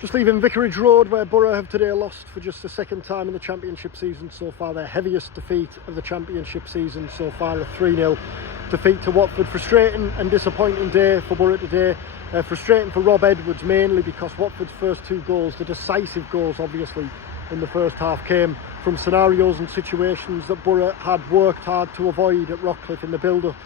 Just leaving Vicarage Road, where Boro have today lost for just the second time in the Championship season so far. Their heaviest defeat of the Championship season so far, a 3-0 defeat to Watford. Frustrating and disappointing day for Boro today. Frustrating for Rob Edwards, mainly because Watford's first 2 goals, the decisive goals obviously in the first half, came from scenarios and situations that Boro had worked hard to avoid at Rockcliffe in the build-up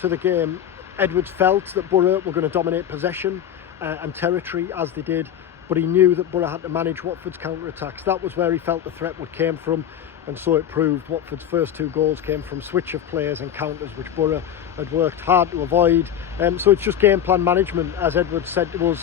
to the game. Edwards felt that Boro were going to dominate possession and territory as they did, but he knew that Boro had to manage Watford's counter-attacks. That was where he felt the threat came from, and so it proved. Watford's first 2 goals came from switch of players and counters, which Boro had worked hard to avoid. So it's just game plan management, as Edwards said to us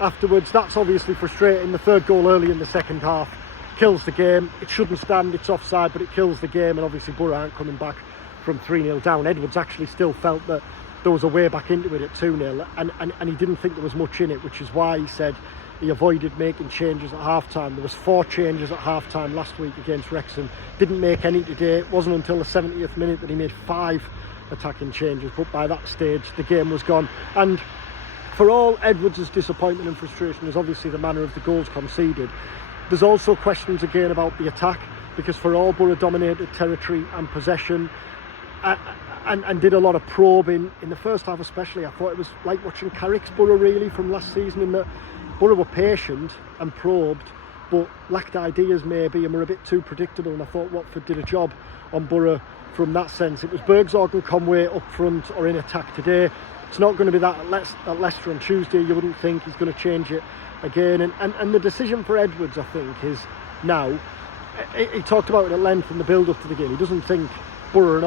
afterwards. That's obviously frustrating. The 3rd goal early in the second half kills the game. It shouldn't stand, it's offside, but it kills the game, and obviously Boro aren't coming back from 3-0 down. Edwards actually still felt that there was a way back into it at 2-0, and he didn't think there was much in it, which is why he said he avoided making changes at half-time. There was 4 changes at half-time last week against Wrexham. Didn't make any today. It wasn't until the 70th minute that he made 5 attacking changes, but by that stage the game was gone. And for all Edwards' disappointment and frustration is obviously the manner of the goals conceded, there's also questions again about the attack, because for all Boro dominated territory and possession and did a lot of probing in the first half especially. I thought it was like watching Carrick's Boro really from last season, in that Boro were patient and probed but lacked ideas maybe and were a bit too predictable, and I thought Watford did a job on Boro from that sense. It was Bergsorg and Conway up front or in attack today. It's not going to be that at Leicester on Tuesday. You wouldn't think he's going to change it again, and the decision for Edwards, I think, is now, he talked about it at length in the build up to the game. He doesn't think Boro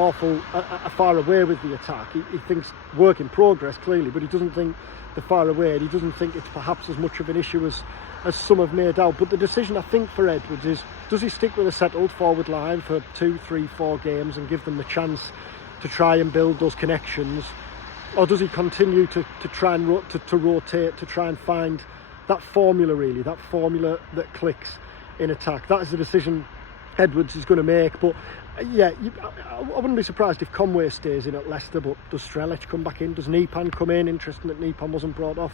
are far away with the attack. He thinks work in progress clearly, but he doesn't think they're far away, and he doesn't think it's perhaps as much of an issue as some have made out. But the decision I think for Edwards is, does he stick with a settled forward line for 2, 3, 4 games and give them the chance to try and build those connections, or does he continue to try and rotate, to try and find that formula really, that formula that clicks in attack? That is the decision Edwards is going to make. But yeah, I wouldn't be surprised if Conway stays in at Leicester, but does Strelic come back in? Does Nipan come in? Interesting that Nipan wasn't brought off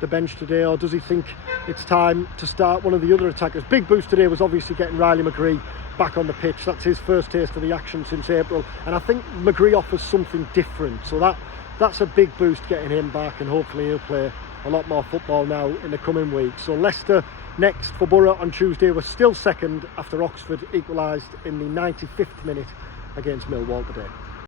the bench today. Or does he think it's time to start one of the other attackers? Big boost today was obviously getting Riley McGree back on the pitch. That's his first taste of the action since April, and I think McGree offers something different, so that's a big boost getting him back, and hopefully he'll play a lot more football now in the coming weeks. So Leicester next for Boro on Tuesday. We're still second after Oxford equalised in the 95th minute against Millwall today.